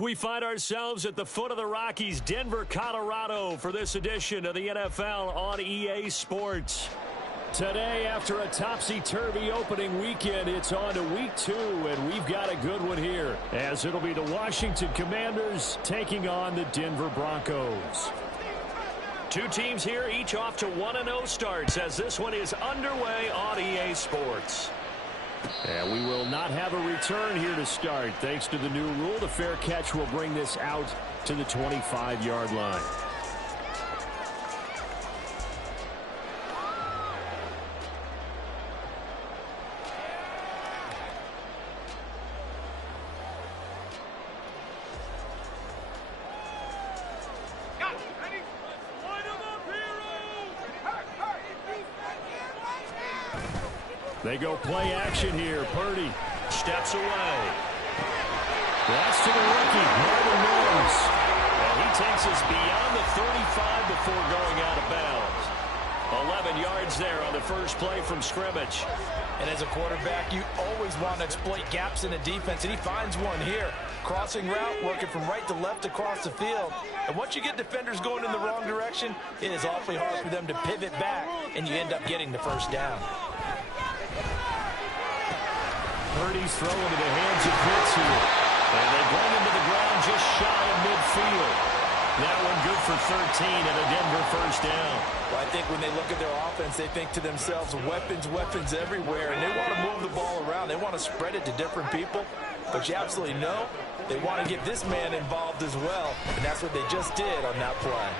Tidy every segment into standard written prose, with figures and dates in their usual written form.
We find ourselves at the foot of the Rockies, Denver, Colorado, for this edition of the NFL on EA Sports. Today, after a topsy-turvy opening weekend, it's on to week 2, and we've got a good one here, as it'll be the Washington Commanders taking on the Denver Broncos. Two teams here, each off to 1-0 starts, as this one is underway on EA Sports. And we will not have a return here to start. Thanks to the new rule, the fair catch will bring this out to the 25-yard line. They go play action here. Purdy steps away. That's to the rookie, Marvin Mims. And he takes us beyond the 35 before going out of bounds. 11 yards there on the first play from scrimmage. And as a quarterback, you always want to exploit gaps in the defense, and he finds one here. Crossing route, working from right to left across the field. And once you get defenders going in the wrong direction, it is awfully hard for them to pivot back, and you end up getting the first down. Purdy's throwing into the hands of Pitts here. And they bring him to the ground just shy of midfield. That one good for 13 and a Denver first down. Well, I think when they look at their offense, they think to themselves, weapons, weapons everywhere. And they want to move the ball around. They want to spread it to different people. But you absolutely know they want to get this man involved as well. And that's what they just did on that play.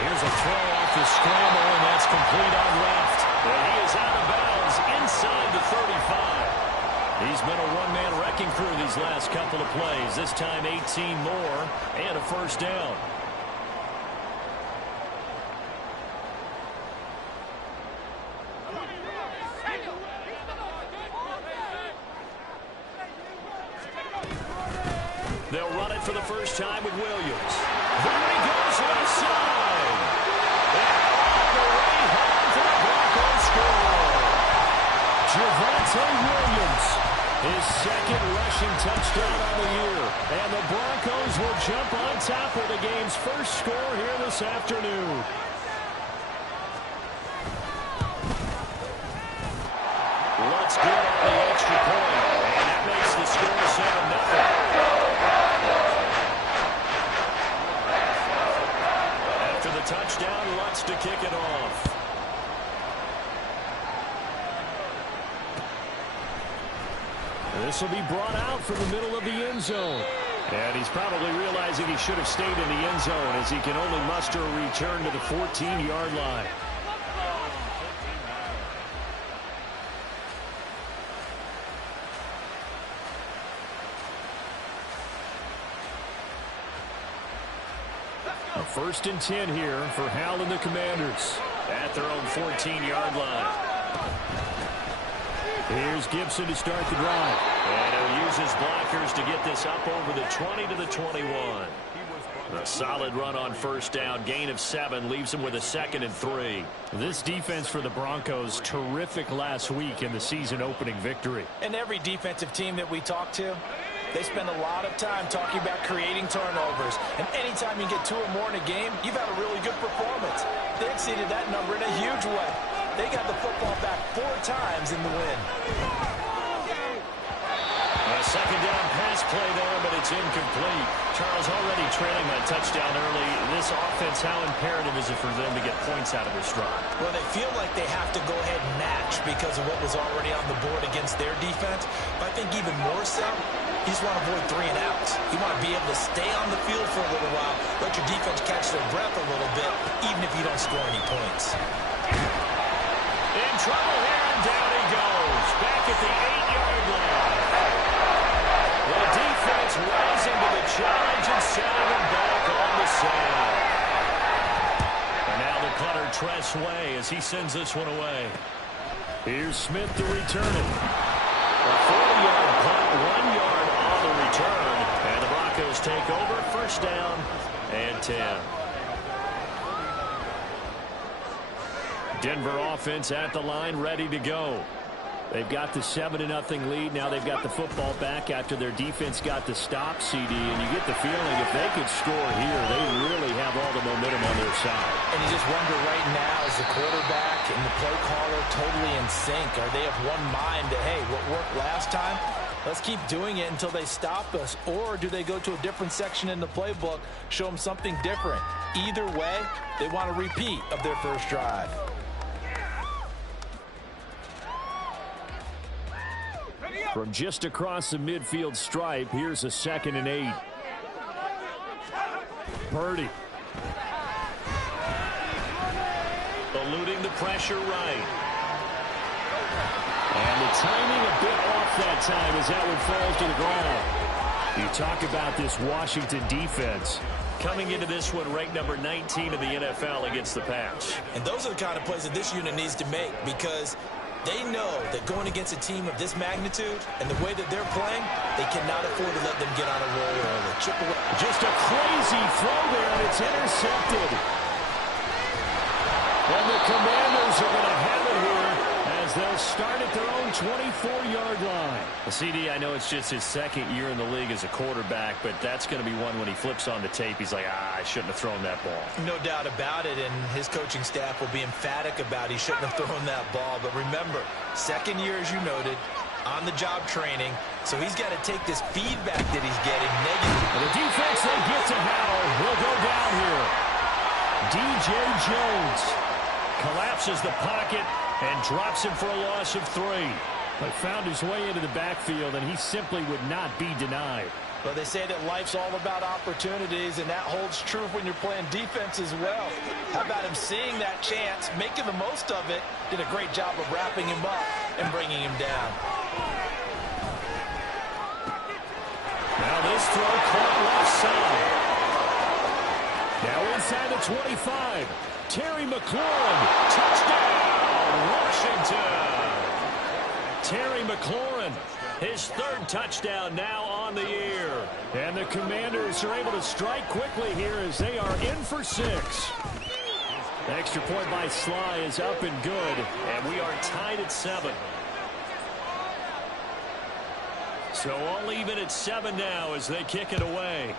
Here's a throw off the scramble, and that's complete on left. And he is out of bounds inside the 35. He's been a one-man wrecking crew these last couple of plays. This time 18 more and a first down. They'll run it for the first time with Williams. There he goes left side. And all the way home for the Broncos score. Javonte Williams, his second rushing touchdown on the year. And the Broncos will jump on top of the game's first score here this afternoon. Let's get on the extra point. And that makes the score 7-0. After the touchdown, Lutz to kick it off. This will be brought out from the middle of the end zone. And he's probably realizing he should have stayed in the end zone, as he can only muster a return to the 14-yard line. A 1st and 10 here for Hal and the Commanders at their own 14-yard line. Here's Gibson to start the drive. And he'll use his blockers to get this up over the 20 to the 21. A solid run on first down. Gain of 7 leaves him with a 2nd and 3. This defense for the Broncos, terrific last week in the season-opening victory. And every defensive team that we talk to, they spend a lot of time talking about creating turnovers. And anytime you get 2 or more in a game, you've had a really good performance. They exceeded that number in a huge way. They got the football back 4 times in the win. A second down pass play there, but it's incomplete. Charles, already trailing that touchdown early. This offense, how imperative is it for them to get points out of this drive? Well, they feel like they have to go ahead and match because of what was already on the board against their defense. But I think even more so, you just want to avoid 3 and outs. You want to be able to stay on the field for a little while, let your defense catch their breath a little bit, even if you don't score any points. In trouble here, and down he goes. Back at the 8-yard line. The defense rising to the challenge and sending him back on the sand. And now the punter Tress Way as he sends this one away. Here's Smith to return it. A 40-yard punt, 1 yard on the return. And the Broncos take over, first down and 10. Denver offense at the line, ready to go. They've got the 7-0 lead. Now they've got the football back after their defense got the stop, CD. And you get the feeling if they could score here, they really have all the momentum on their side. And you just wonder right now, is the quarterback and the play caller totally in sync? Are they of one mind that, hey, what worked last time, let's keep doing it until they stop us? Or do they go to a different section in the playbook, show them something different? Either way, they want a repeat of their first drive. From just across the midfield stripe, here's a 2nd and 8. Purdy. Eluding the pressure right. And the timing a bit off that time as that one falls to the ground. You talk about this Washington defense. Coming into this one, ranked number 19 in the NFL against the pass. And those are the kind of plays that this unit needs to make, because they know that going against a team of this magnitude and the way that they're playing, they cannot afford to let them get on a roll early. Chip away. Just a crazy throw there, and it's intercepted. And the Commanders are going to have it here as they'll start at their own 24-yard line. Well, CD, I know it's just his 2nd year in the league as a quarterback, but that's going to be one when he flips on the tape, he's like, I shouldn't have thrown that ball. No doubt about it, and his coaching staff will be emphatic about he shouldn't have thrown that ball. But remember, 2nd year, as you noted, on-the-job training, so he's got to take this feedback that he's getting negative. And the defense they get to Howell will go down here. DJ Jones collapses the pocket and drops him for a loss of 3. But found his way into the backfield, and he simply would not be denied. Well, they say that life's all about opportunities, and that holds true when you're playing defense as well. How about him seeing that chance, making the most of it, did a great job of wrapping him up and bringing him down. Now this throw caught left side. Now inside the 25. Terry McLaurin, touchdown, Washington. Terry McLaurin, his 3rd touchdown now on the year. And the Commanders are able to strike quickly here as they are in for 6. The extra point by Sly is up and good, and we are tied at 7. So all even at 7 now as they kick it away.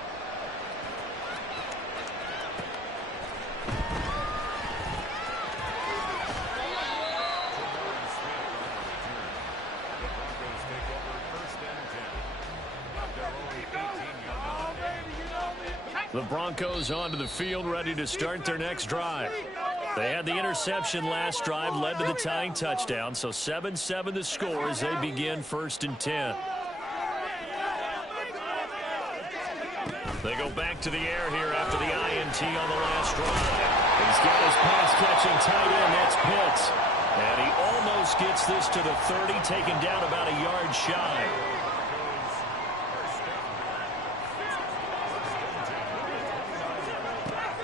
The Broncos onto the field, ready to start their next drive. They had the interception last drive, led to the tying touchdown, so 7-7 the score as they begin 1st and 10. They go back to the air here after the INT on the last drive. He's got his pass-catching tight end, that's Pitts. And he almost gets this to the 30, taken down about a yard shy.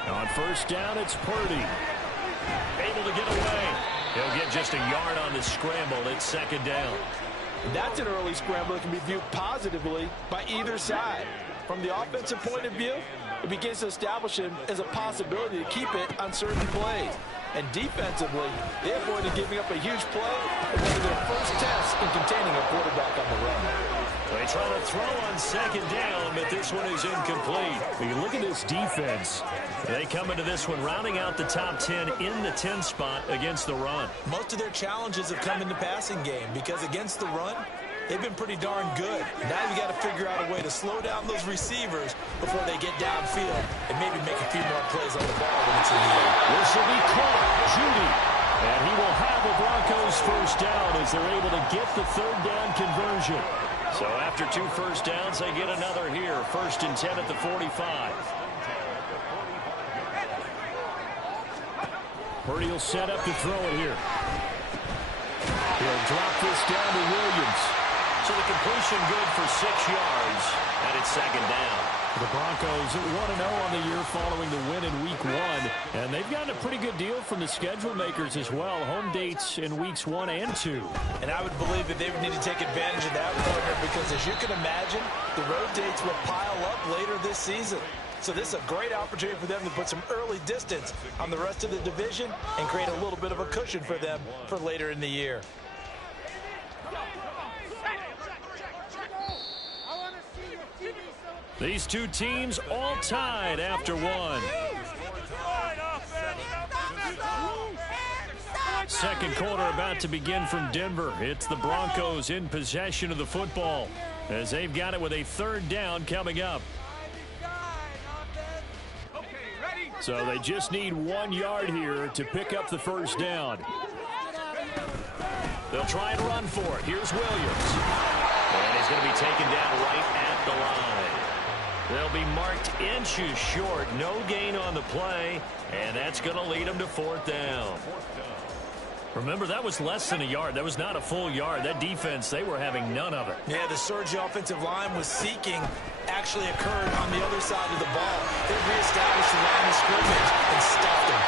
On 1st down, it's Purdy. Able to get away. He'll get just a yard on the scramble. It's 2nd down. That's an early scramble that can be viewed positively by either side. From the offensive point of view, it begins to establish him as a possibility to keep it on certain plays. And defensively, they avoided giving up a huge play in one of their first tests in containing a quarterback on the run. They try to throw on 2nd down, but this one is incomplete. When you look at this defense, they come into this one rounding out the top 10 in the 10 spot against the run. Most of their challenges have come in the passing game because against the run, they've been pretty darn good. Now you got to figure out a way to slow down those receivers before they get downfield and maybe make a few more plays on the ball when it's in the air. This will be caught. Judy. And he will have the Broncos 1st down as they're able to get the 3rd down conversion. So after 2 first downs, they get another here. 1st and 10 at the 45. Purdy will set up to throw it here. He'll drop this down to Williams. So the completion good for 6 yards, and it's 2nd down. The Broncos 1-0 on the year following the win in Week 1, and they've gotten a pretty good deal from the schedule makers as well. Home dates in Weeks 1 and 2. And I would believe that they would need to take advantage of that partner because, as you can imagine, the road dates will pile up later this season. So this is a great opportunity for them to put some early distance on the rest of the division and create a little bit of a cushion for them for later in the year. These two teams all tied after one. Second quarter about to begin from Denver. It's the Broncos in possession of the football as they've got it with a third down coming up. So they just need 1 yard here to pick up the first down. They'll try and run for it. Here's Williams. And he's going to be taken down right at the line. They'll be marked inches short. No gain on the play. And that's going to lead them to fourth down. Remember, that was less than a yard. That was not a full yard. That defense, they were having none of it. Yeah, the surge the offensive line was seeking actually occurred on the other side of the ball. They reestablished the line of scrimmage and stuffed him.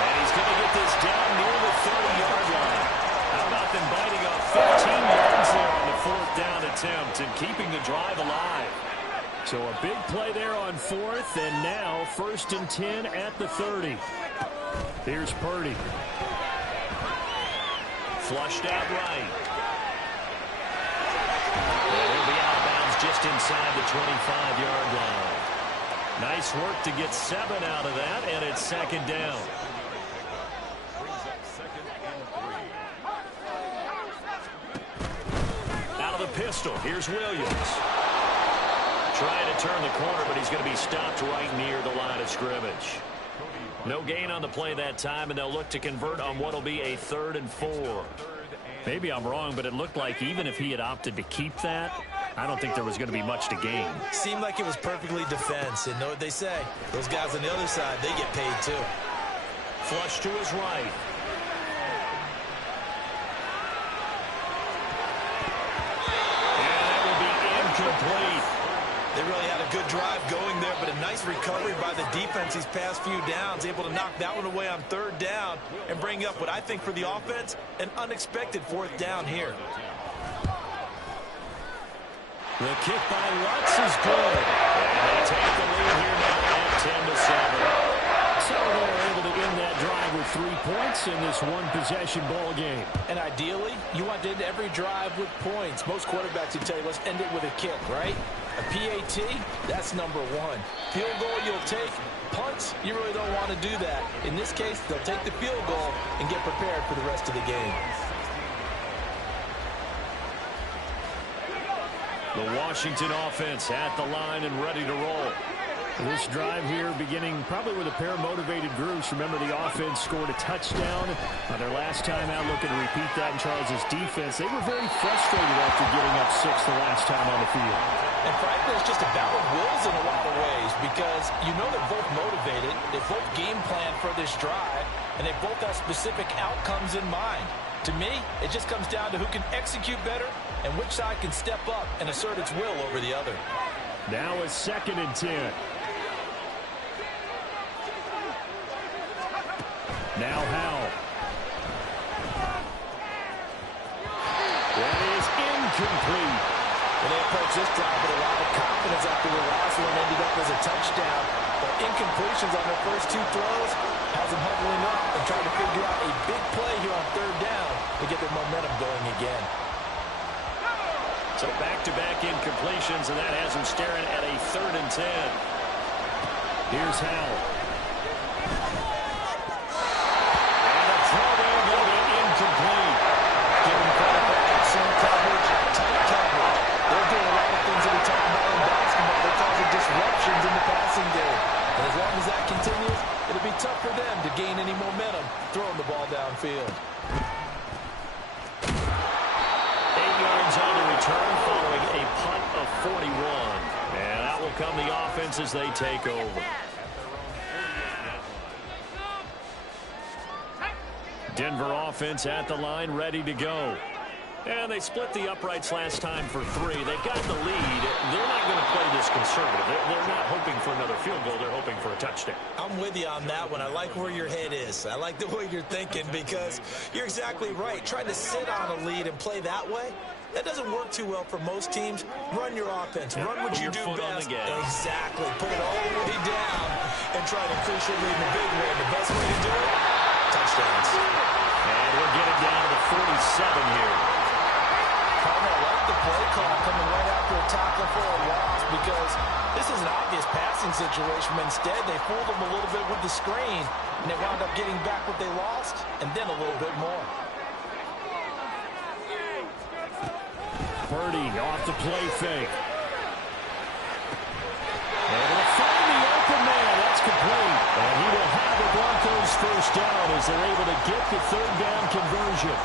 And he's going to get this down near the 30-yard line. How about them biting off 15 yards there on the fourth down attempt and keeping the drive alive? So a big play there on fourth, and now 1st and 10 at the 30. Here's Purdy. Flushed out right. And he'll be out of bounds just inside the 25-yard line. Nice work to get 7 out of that, and it's second down. Out of the pistol, here's Williams. Trying to turn the corner, but he's going to be stopped right near the line of scrimmage. No gain on the play that time, and they'll look to convert on what will be a 3rd and 4. Maybe I'm wrong, but it looked like even if he had opted to keep that, I don't think there was going to be much to gain. Seemed like it was perfectly defense, and know what they say. Those guys on the other side, they get paid too. Flush to his right. And that will be incomplete. They really had a good drive going there, but a nice recovery by the defense these past few downs, able to knock that one away on 3rd down and bring up what I think for the offense, an unexpected 4th down here. The kick by Lutz is good. And they take the lead here now at 10-7. So they're able to end that drive with 3 points in this one-possession ball game. And ideally, you want to end every drive with points. Most quarterbacks would tell you, let's end it with a kick, right? A PAT, that's number 1. Field goal you'll take. Punts, you really don't want to do that. In this case, they'll take the field goal and get prepared for the rest of the game. The Washington offense at the line and ready to roll. This drive here beginning probably with a pair of motivated groups. Remember, the offense scored a touchdown on their last time out, looking to repeat that in Charles's defense. They were very frustrated after getting up 6 the last time on the field. And frankly, it's just a battle of wills in a lot of ways because you know they're both motivated, they both game plan for this drive, and they both have specific outcomes in mind. To me, it just comes down to who can execute better and which side can step up and assert its will over the other. Now it's 2nd and 10. Now Howell. That is incomplete. Well, they approach this drive with a lot of confidence after the last one ended up as a touchdown. But incompletions on their first 2 throws has them huddling up and trying to figure out a big play here on 3rd down to get their momentum going again. So back-to-back incompletions, and that has them staring at a 3rd and 10. Here's Howell. And a throw there will be incomplete. Give them credit for excellent coverage, tight coverage. They're doing a lot of things that we talk about in basketball. They're causing disruptions in the passing game. And as long as that continues, it'll be tough for them to gain any momentum throwing the ball downfield. 8 yards on the return following a punt of 41. And that will come the offense as they take over. Denver offense at the line, ready to go. And they split the uprights last time for 3. They've got the lead. They're not going to play this conservative. They're not hoping for another field goal. They're hoping for a touchdown. I'm with you on that one. I like where your head is. I like the way you're thinking because you're exactly right. Trying to sit on a lead and play that way, that doesn't work too well for most teams. Run your offense. Run what you do best. Exactly. Put it all the way down and try to increase your lead in a big way. The best way to do it, touchdowns. And we're getting down to the 47 here. I like the play call coming right after a tackle for a loss because passing situation, but instead they fooled them a little bit with the screen, and they wound up getting back what they lost, and then a little bit more. Purdy off the play fake. Able to find the open man. That's complete. And he will have the Broncos first down as they're able to get the third down conversion.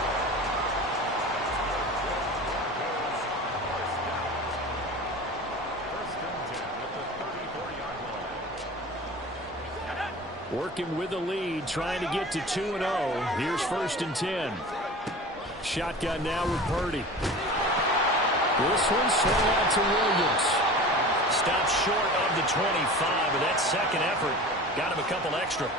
Working with the lead, trying to get to 2-0. Here's 1st and 10. Shotgun now with Purdy. This one swung out to Williams. Stops short of the 25, but that second effort got him a couple extra.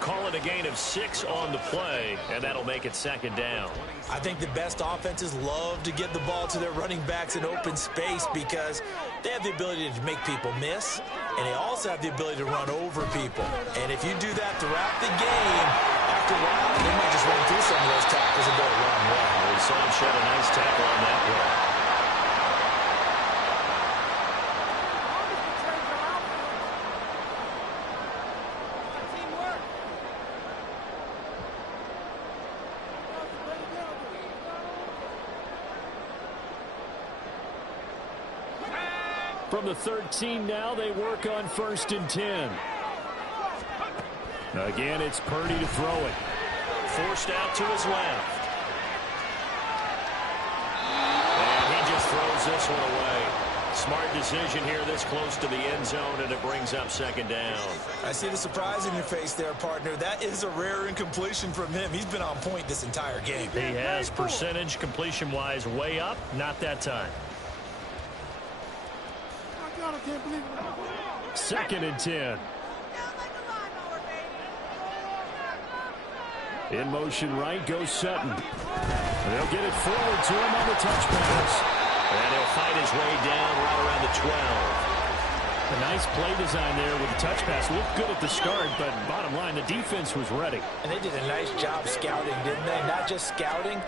Call it a gain of 6 on the play, and that'll make it 2nd down. I think the best offenses love to get the ball to their running backs in open space because they have the ability to make people miss, and they also have the ability to run over people. And if you do that throughout the game, after a while, they might just run through some of those tackles and go a long way. We saw him shed a nice tackle on that play. From the 13 now, they work on 1st and 10. Again, it's Purdy to throw it. Forced out to his left. And he just throws this one away. Smart decision here this close to the end zone, and it brings up 2nd down. I see the surprise in your face there, partner. That is a rare incompletion from him. He's been on point this entire game. He has percentage completion-wise way up. Not that time. 2nd and 10. In motion right goes Sutton. They'll get it forward to him on the touch pass. And he'll fight his way down right around the 12. A nice play design there with the touch pass. Looked good at the start, but bottom line, the defense was ready. And they did a nice job scouting, didn't they? Not just scouting,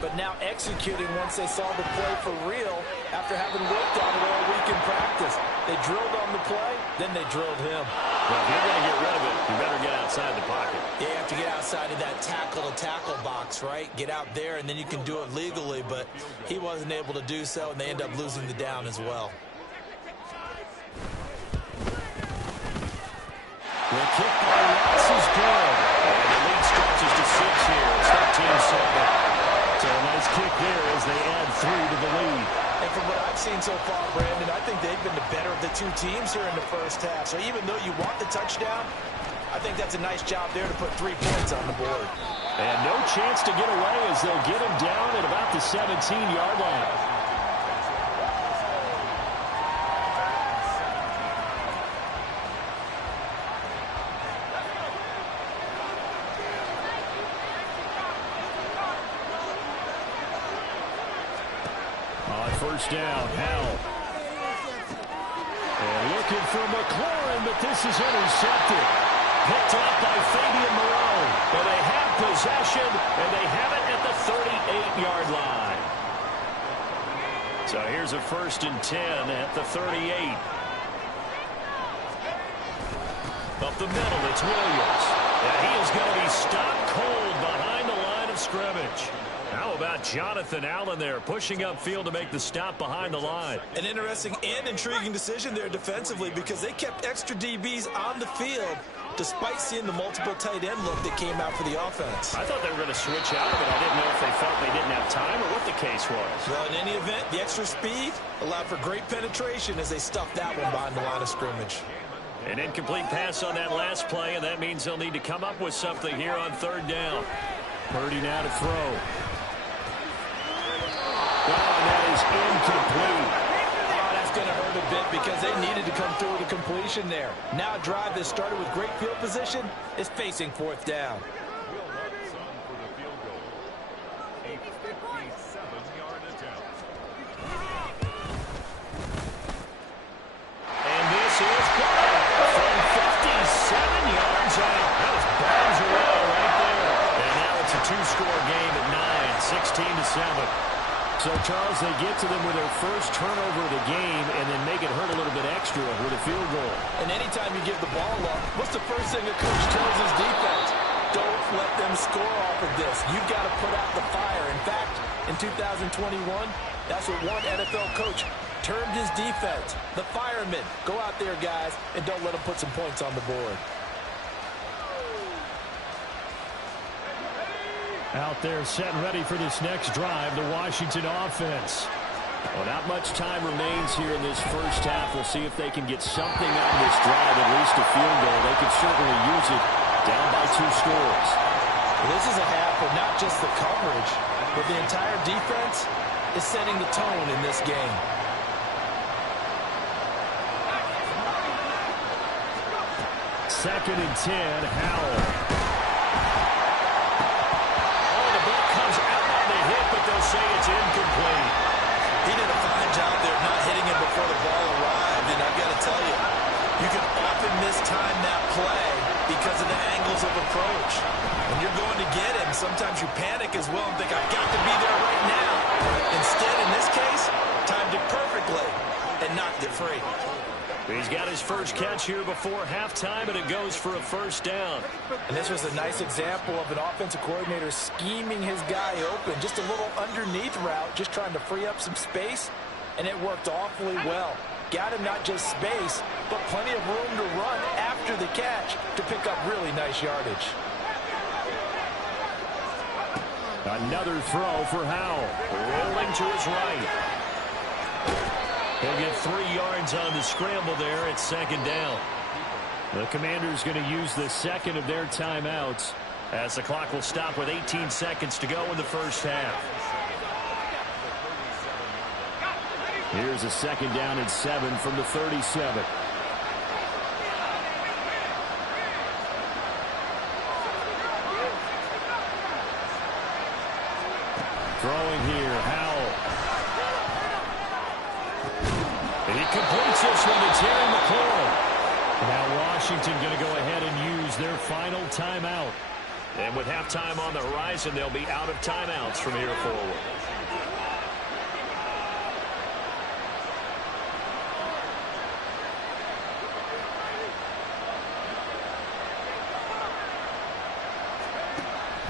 but now executing once they saw the play for real after having worked on it all week in practice. They drilled on the play, then they drilled him. Well, if you're going to get rid of it, you better get outside the pocket. Yeah, you have to get outside of that tackle-to-tackle box, right? Get out there, and then you can do it legally, but he wasn't able to do so, and they end up losing the down as well. The kick by Watts is good. And the lead stretches to 6 here. It's 13-7. So a nice kick there as they add 3 to the lead. And from what I've seen so far, Brandon, I think they've been the better of the two teams here in the first half. So even though you want the touchdown, I think that's a nice job there to put 3 points on the board. And no chance to get away as they'll get him down at about the 17-yard line. First down, Howell. And looking for McLaurin, but this is intercepted. Picked off by Fabian Moreau. But they have possession, and they have it at the 38-yard line. So here's a 1st and 10 at the 38. Up the middle, it's Williams. And he is going to be stopped cold behind the line of scrimmage. How about Jonathan Allen there pushing upfield to make the stop behind the line? An interesting and intriguing decision there defensively because they kept extra DBs on the field despite seeing the multiple tight end look that came out for the offense. I thought they were going to switch out, but I didn't know if they felt they didn't have time or what the case was. Well, in any event, the extra speed allowed for great penetration as they stuffed that one behind the line of scrimmage. An incomplete pass on that last play, and that means they'll need to come up with something here on 3rd down. Purdy now to throw. Oh, and that is incomplete. Oh, that's going to hurt a bit because they needed to come through with a completion there. Now a drive that started with great field position is facing 4th down. And this is good. From 57 yards out. That was bounds away right there. And now it's a 2-score game at 9, 16-7. So, Charles, they get to them with their first turnover of the game and then make it hurt a little bit extra with a field goal. And anytime you give the ball up, what's the first thing a coach tells his defense? Don't let them score off of this. You've got to put out the fire. In fact, in 2021, that's what one NFL coach termed his defense. The firemen. Go out there, guys, and don't let them put some points on the board. Out there set and ready for this next drive, the Washington offense. Well, not much time remains here in this first half. We'll see if they can get something out of this drive, at least a field goal. They could certainly use it down by 2 scores. Well, this is a half where not just the coverage, but the entire defense is setting the tone in this game. Second and 10, Howell. They'll say it's incomplete. He did a fine job there of not hitting him before the ball arrived, and I've got to tell you, you can often mistime that play because of the angles of approach. When you're going to get him, sometimes you panic as well and think, I've got to be there right now. Instead, in this case, timed it perfectly and knocked it free. He's got his first catch here before halftime, and it goes for a first down. And this was a nice example of an offensive coordinator scheming his guy open. Just a little underneath route, just trying to free up some space, and it worked awfully well. Got him not just space, but plenty of room to run after the catch to pick up really nice yardage. Another throw for Howell. Rolling to his right. He'll get 3 yards on the scramble there at second down. The Commanders going to use the second of their timeouts as the clock will stop with 18 seconds to go in the first half. Here's a second down and 7 from the 37. Throwing here, Howell. And he completes this one to Terry McLaurin. Now Washington going to go ahead and use their final timeout. And with halftime on the horizon, they'll be out of timeouts from here forward.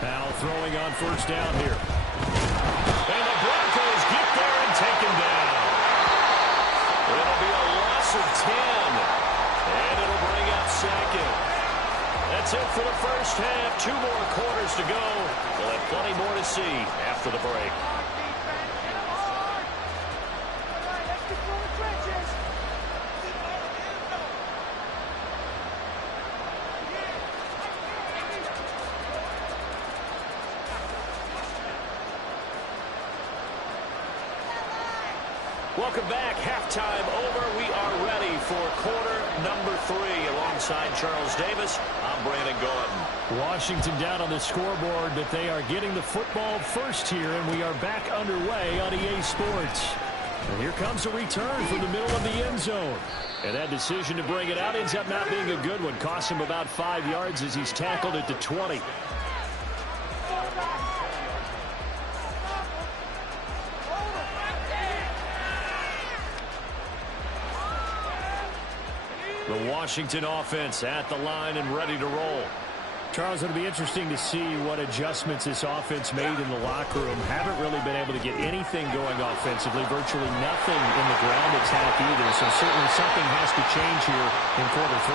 Now throwing on first down here. And the Broncos get there and take him down. It'll be a loss of 10. And it'll bring up second. That's it for the first half. 2 more quarters to go. We'll have plenty more to see after the break. Welcome back. Halftime over. We are ready for quarter number 3. Alongside Charles Davis, I'm Brandon Gordon. Washington down on the scoreboard, but they are getting the football first here, and we are back underway on EA Sports. And here comes a return from the middle of the end zone. And that decision to bring it out ends up not being a good one. Cost him about 5 yards as he's tackled at the 20. The Washington offense at the line and ready to roll. Charles, it'll be interesting to see what adjustments this offense made in the locker room. Haven't really been able to get anything going offensively. Virtually nothing in the ground attack either. So certainly something has to change here in quarter 3.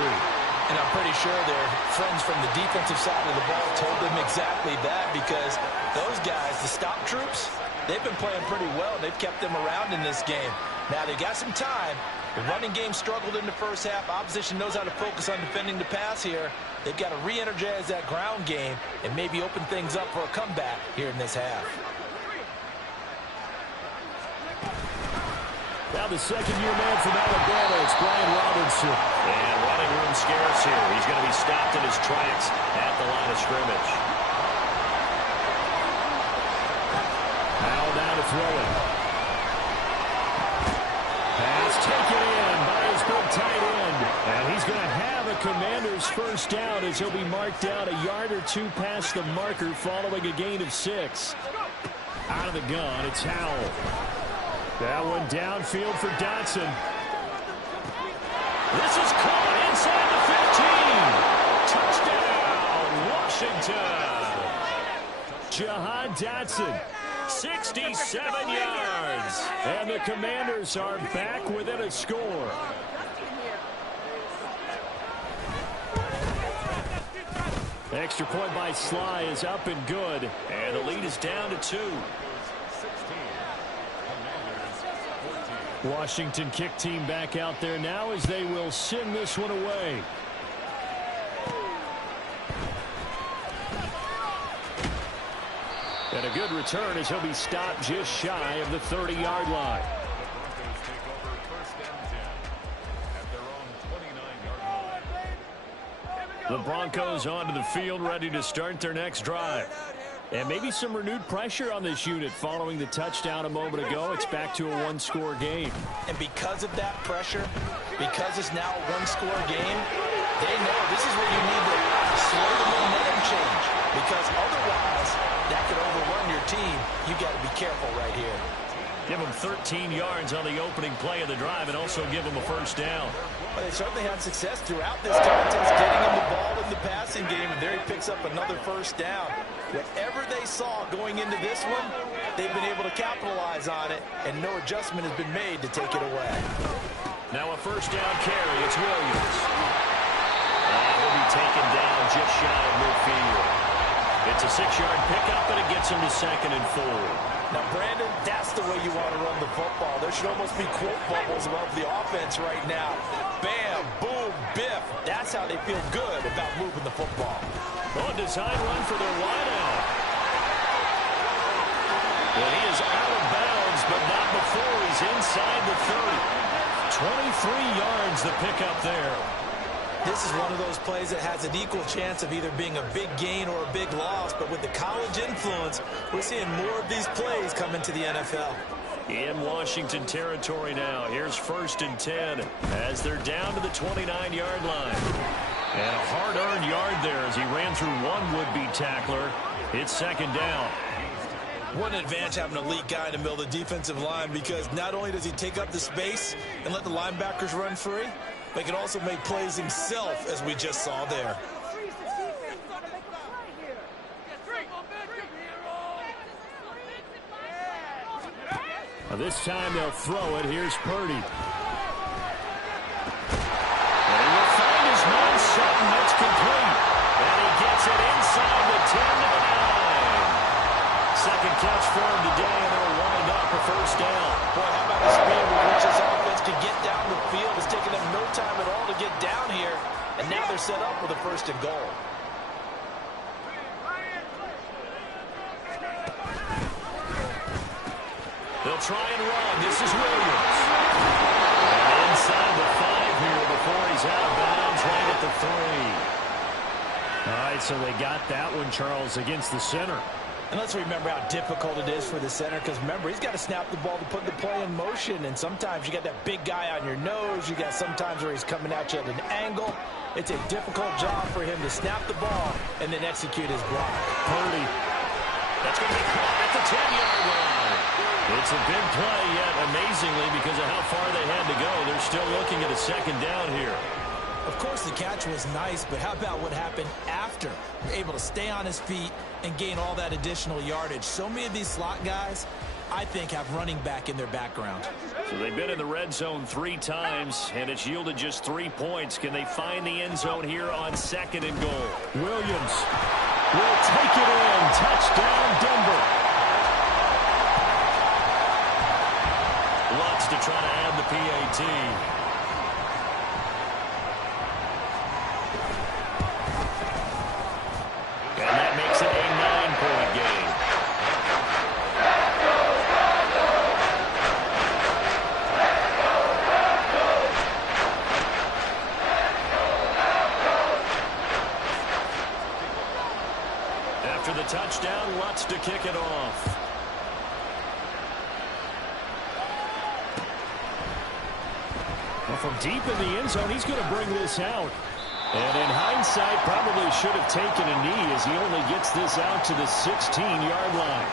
And I'm pretty sure their friends from the defensive side of the ball told them exactly that, because those guys, the stop troops, they've been playing pretty well. They've kept them around in this game. Now they got some time. The running game struggled in the first half. Opposition knows how to focus on defending the pass here. They've got to re-energize that ground game and maybe open things up for a comeback here in this half. Now the second-year man from Alabama, it's Brian Robinson. And running room scarce here. He's going to be stopped in his tracks at the line of scrimmage. Now down to throw it. Pass taken in by his big tight end. And he's going to have a Commander's first down as he'll be marked down a yard or 2 past the marker following a gain of 6. Out of the gun, it's Howell. That one downfield for Dotson. This is caught inside the 15. Touchdown, Washington. Jahan Dotson, 67 yards. And the Commanders are back within a score. Extra point by Sly is up and good. And the lead is down to 2. Washington kick team back out there now as they will send this one away. And a good return as he'll be stopped just shy of the 30-yard line. The Broncos onto the field, ready to start their next drive. And maybe some renewed pressure on this unit following the touchdown a moment ago. It's back to a one-score game. And because of that pressure, because it's now a one-score game, they know this is where you need to slow the momentum change. Because otherwise, that could overrun your team. You got to be careful right here. Give them 13 yards on the opening play of the drive and also give them a first down. Well, they certainly had success throughout this contest, getting him the ball in the passing game, and there he picks up another first down. Whatever they saw going into this one, they've been able to capitalize on it, and no adjustment has been made to take it away. Now a first down carry. It's Williams. And he'll be taken down just shy of midfield. It's a 6-yard pickup, and it gets him to 2nd and 4. Now, Brandon, that's the way you want to run the football. There should almost be quote bubbles above the offense right now. Bam, boom, biff. That's how they feel good about moving the football. On design run for their wideout. And he is out of bounds, but not before he's inside the 30. 23 yards the pickup there. This is one of those plays that has an equal chance of either being a big gain or a big loss. But with the college influence, we're seeing more of these plays come into the NFL. In Washington territory now. Here's 1st and 10 as they're down to the 29-yard line. And a hard-earned yard there as he ran through one would-be tackler. It's 2nd down. What an advantage having an elite guy in the middle of the defensive line, because not only does he take up the space and let the linebackers run free, but he can also make plays himself, as we just saw there. Now this time they'll throw it. Here's Purdy. And he will find his man Sutton. That's complete. And he gets it inside the 10 to the 9. Second catch for him today, and they'll wind up a first down. Boy, how about the speed with which this offense can get down the field? It's taken them no time at all to get down here, and now they're set up with a 1st and goal. They'll try and run. This is Williams. And inside the 5 here before he's out of bounds right at the 3. All right, so they got that one, Charles, against the center. And let's remember how difficult it is for the center, because remember, he's got to snap the ball to put the play in motion, and sometimes you got that big guy on your nose. You got sometimes where he's coming at you at an angle. It's a difficult job for him to snap the ball and then execute his block. Purdy. That's going to be caught at the 10-yard line. It's a big play, yet amazingly, because of how far they had to go, they're still looking at a 2nd down here. Of course, the catch was nice, but how about what happened after? Able to stay on his feet and gain all that additional yardage. So many of these slot guys, I think, have running back in their background. So they've been in the red zone 3 times, and it's yielded just 3 points. Can they find the end zone here on 2nd and goal? Williams will take it in. Touchdown, Denver. Lutz to try to add the PAT. And that makes it a 9-point game. After the touchdown, Lutz to kick it off. Well, from deep in the end zone, he's going to bring this out. And in hindsight, probably should have taken a knee as he only gets this out to the 16-yard line.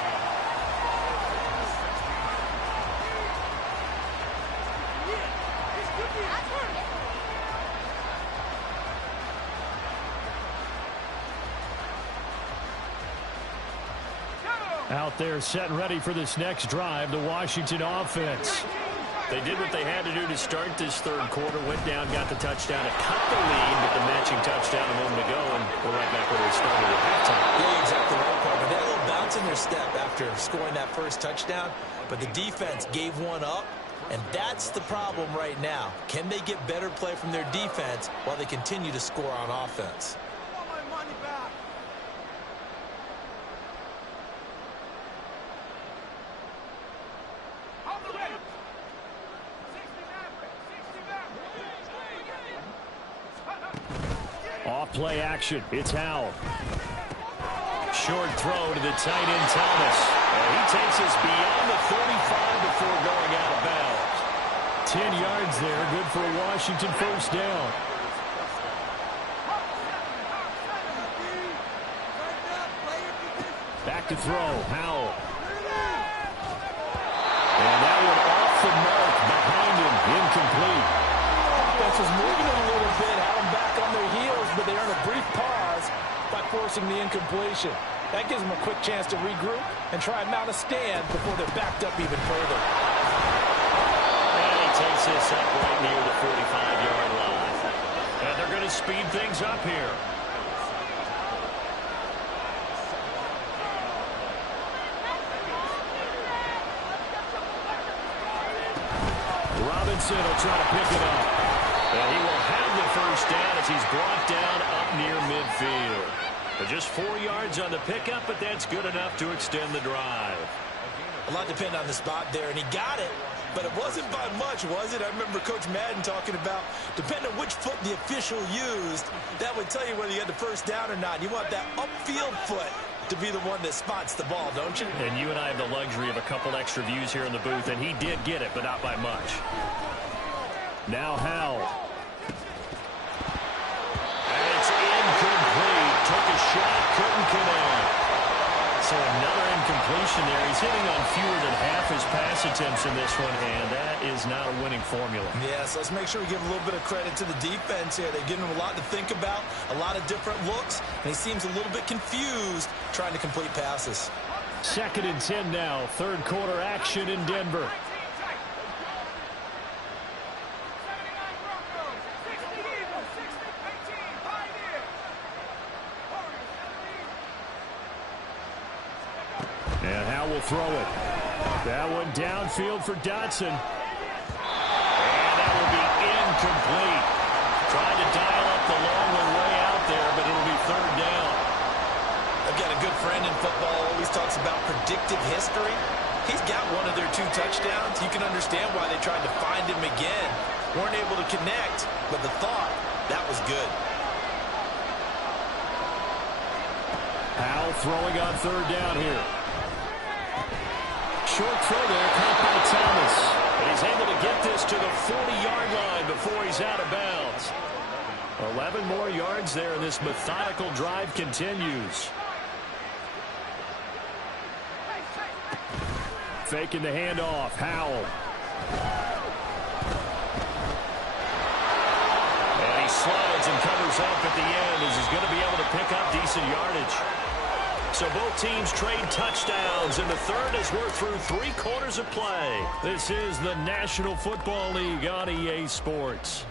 Out there set and ready for this next drive, the Washington offense. They did what they had to do to start this third quarter, went down, got the touchdown to cut the lead, but the matching touchdown a moment ago, and we're right back where we started at halftime. Yeah, exactly right, Parker. They had a little bounce in their step after scoring that first touchdown, but the defense gave one up, and that's the problem right now. Can they get better play from their defense while they continue to score on offense? Off-play action. It's Howell. Short throw to the tight end, Thomas. And he takes us beyond the 35 before going out of bounds. 10 yards there. Good for a Washington first down. Back to throw. Howell. And that one off the mark behind him. Incomplete. Offense was moving a little bit, had them back on their heels, but they earned a brief pause by forcing the incompletion. That gives them a quick chance to regroup and try and mount a stand before they're backed up even further. And he takes this up right near the 45-yard line. And they're going to speed things up here. Robinson will try to pick it up. And he will have the first down as he's brought down up near midfield. But just 4 yards on the pickup, but that's good enough to extend the drive. A lot depended on the spot there, and he got it, but it wasn't by much, was it? I remember Coach Madden talking about, depending on which foot the official used, that would tell you whether you had the first down or not. You want that upfield foot to be the one that spots the ball, don't you? And you and I have the luxury of a couple extra views here in the booth, and he did get it, but not by much. Now Howell. And it's incomplete. Took a shot, couldn't connect. So another incompletion there. He's hitting on fewer than half his pass attempts in this one, and that is not a winning formula. Yes, let's make sure we give a little bit of credit to the defense here. They've given him a lot to think about, a lot of different looks, and he seems a little bit confused trying to complete passes. 2nd and 10 now. Third quarter action in Denver. And Howell will throw it. That one downfield for Dotson. And that will be incomplete. Trying to dial up the long one way out there, but it'll be 3rd down. I've got a good friend in football, always talks about predictive history. He's got one of their 2 touchdowns. You can understand why they tried to find him again. Weren't able to connect, but the thought, that was good. Howell throwing on 3rd down here. Short throw there, caught by Thomas. And he's able to get this to the 40-yard line before he's out of bounds. 11 more yards there, and this methodical drive continues. Faking the handoff, Howell. And he slides and covers up at the end as he's going to be able to pick up decent yardage. So both teams trade touchdowns, and the third as we're through 3 quarters of play. This is the National Football League on EA Sports.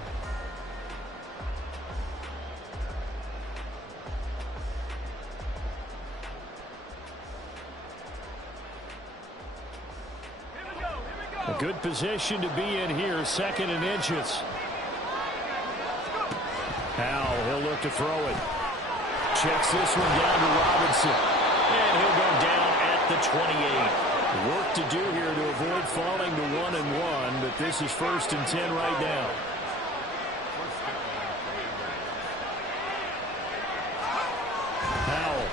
A good position to be in here, 2nd and inches. Howell, he'll look to throw it. Checks this one down to Robinson. And he'll go down at the 28. Work to do here to avoid falling to 1-1, but this is 1st and 10 right now. Howell.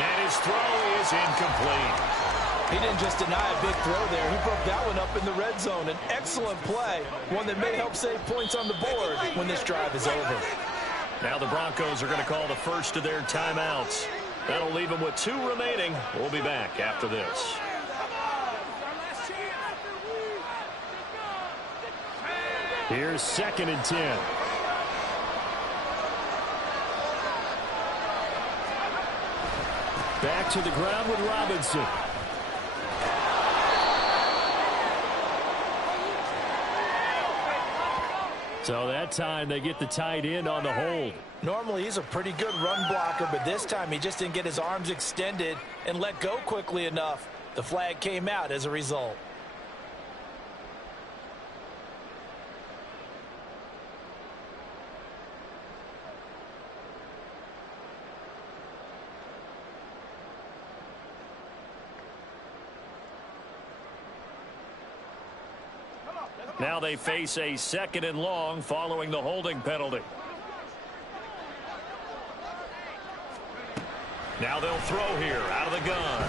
And his throw is incomplete. He didn't just deny a big throw there. He broke that one up in the red zone. An excellent play, one that may help save points on the board when this drive is over. Now the Broncos are going to call the first of their timeouts. That'll leave them with 2 remaining. We'll be back after this. Here's 2nd and 10. Back to the ground with Robinson. So that time they get the tight end on the hold. Normally he's a pretty good run blocker, but this time he just didn't get his arms extended and let go quickly enough. The flag came out as a result. Now they face a 2nd and long following the holding penalty. Now they'll throw here out of the gun.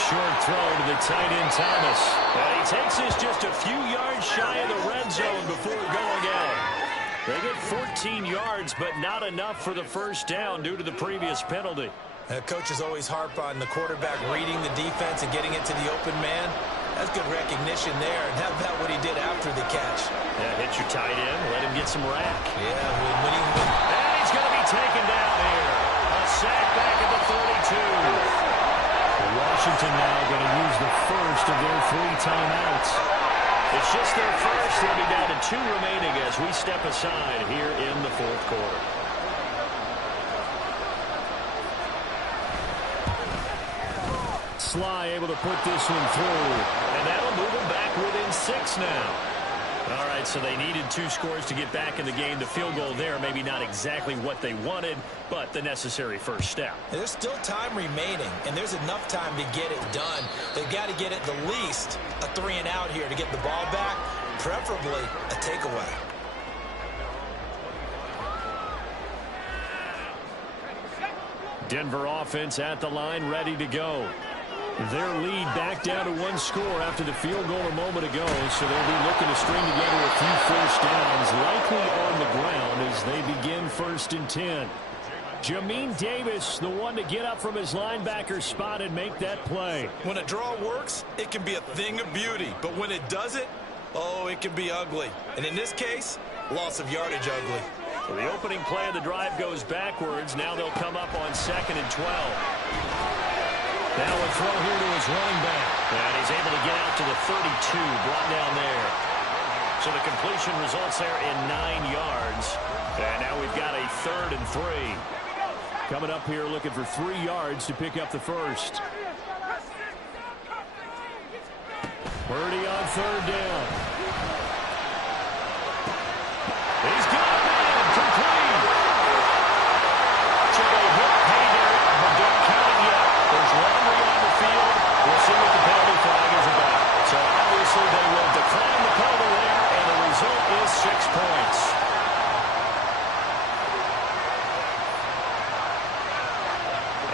Short throw to the tight end Thomas. And he takes this just a few yards shy of the red zone before going out. They get 14 yards, but not enough for the first down due to the previous penalty. Coaches always harp on the quarterback reading the defense and getting into the open man. That's good recognition there. And how about what he did after the catch? Yeah, hit your tight end, let him get some rack. Yeah, when and he's going to be taken down here. A sack back at the 32. Washington now going to use the first of their 3 timeouts. It's just their first. They'll be down to 2 remaining as we step aside here in the 4th quarter. Sly able to put this one through, and that'll move them back within 6 now. All right, so they needed 2 scores to get back in the game. The field goal there, maybe not exactly what they wanted, but the necessary first step. There's still time remaining, and there's enough time to get it done. They've got to get at the least a 3 and out here to get the ball back, preferably a takeaway. Denver offense at the line, ready to go. Their lead back down to 1 score after the field goal a moment ago, so they'll be looking to string together a few first downs, likely on the ground as they begin 1st and 10. Jamin Davis, the one to get up from his linebacker spot and make that play. When a draw works, it can be a thing of beauty, but when it doesn't, oh, it can be ugly. And in this case, loss of yardage ugly. So the opening play of the drive goes backwards. Now they'll come up on 2nd and 12. Now a throw here to his running back. And he's able to get out to the 32, brought down there. So the completion results there in 9 yards. And now we've got a 3rd and 3. Coming up here looking for 3 yards to pick up the first. Purdy on 3rd down. He's got it, man. Complete. So they hit pay dirt, but don't count it yet. There's laundry on the field. We'll see what the penalty flag is about. So obviously they will decline the penalty there, and the result is 6 points.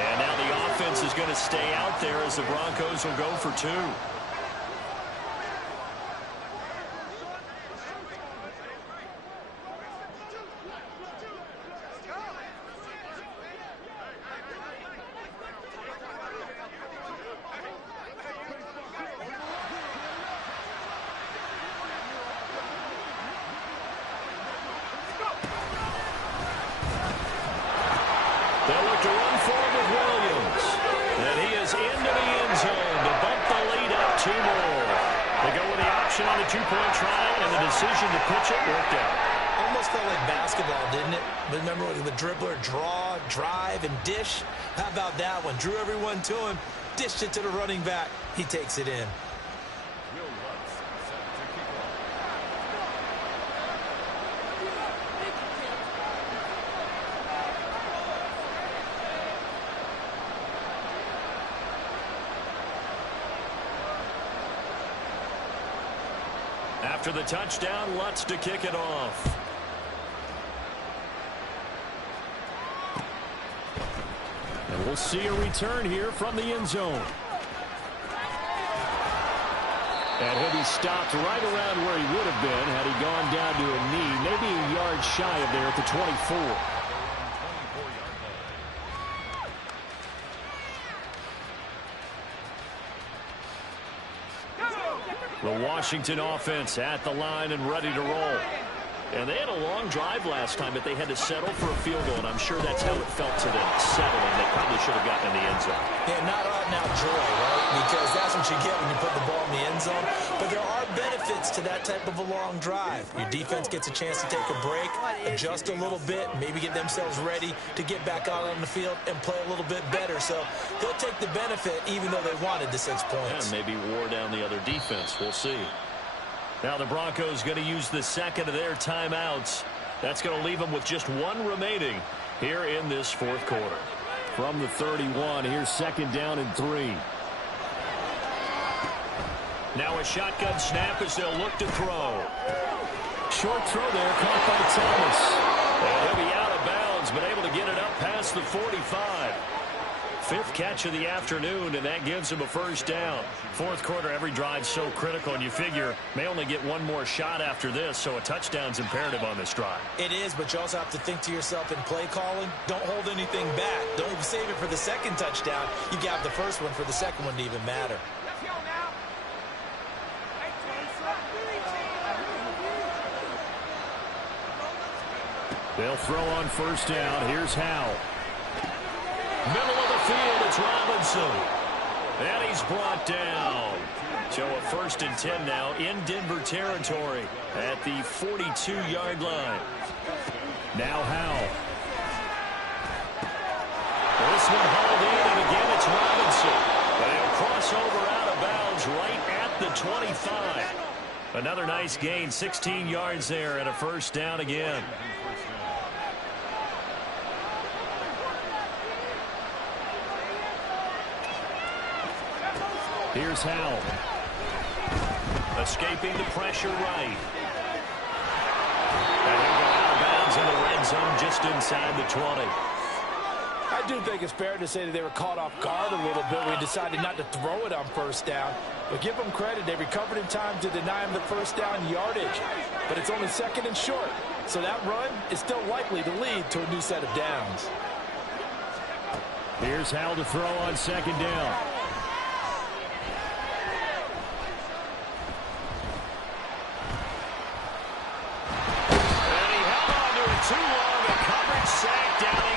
And now the offense is going to stay out there as the Broncos will go for 2. They'll look to run forward with Williams. And he is into the end zone to bump the lead up 2 more. They go with the option on the 2-point try, and the decision to pitch it worked out. Almost felt like basketball, didn't it? Remember the dribbler, draw, drive, and dish? How about that one? Drew everyone to him, dished it to the running back. He takes it in. After the touchdown, Lutz to kick it off. And we'll see a return here from the end zone. And he'll be stopped right around where he would have been had he gone down to a knee, maybe a yard shy of there at the 24. The Washington offense at the line and ready to roll. And they had a long drive last time, but they had to settle for a field goal, and I'm sure that's how it felt to them, settling. They probably should have gotten in the end zone. Yeah, not out now joy, right? Because that's what you get when you put the ball in the end zone. But there are benefits to that type of a long drive. Your defense gets a chance to take a break, adjust a little bit, maybe get themselves ready to get back out on the field and play a little bit better. So they'll take the benefit even though they wanted the 6 points. Yeah, maybe wore down the other defense. We'll see. Now the Broncos going to use the second of their timeouts. That's going to leave them with just one remaining here in this fourth quarter. From the 31, here's second down and 3. Now a shotgun snap as they'll look to throw. Short throw there, caught by Thomas. And he'll be out of bounds, but able to get it up past the 45. Fifth catch of the afternoon, and that gives him a first down. Fourth quarter, every drive so critical, and you figure may only get one more shot after this, so a touchdown's imperative on this drive. It is, but you also have to think to yourself in play calling, don't hold anything back. Don't save it for the second touchdown. You got the first one for the second one to even matter. They'll throw on first down. Here's Howell. Middle of the field, it's Robinson. And he's brought down. So a 1st and 10 now in Denver territory at the 42-yard line. Now Howell. This one hauled in, and again it's Robinson. And he'll cross over out of bounds right at the 25. Another nice gain, 16 yards there, and a first down again. Here's Howell. Escaping the pressure right. And he'll go out of bounds in the red zone just inside the 20. I do think it's fair to say that they were caught off guard a little bit when he decided not to throw it on first down. But give them credit. They recovered in time to deny him the first down yardage. But it's only second and short. So that run is still likely to lead to a new set of downs. Here's Howell to throw on second down. Too long, a coverage sack, down he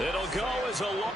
goes. It'll go as a long...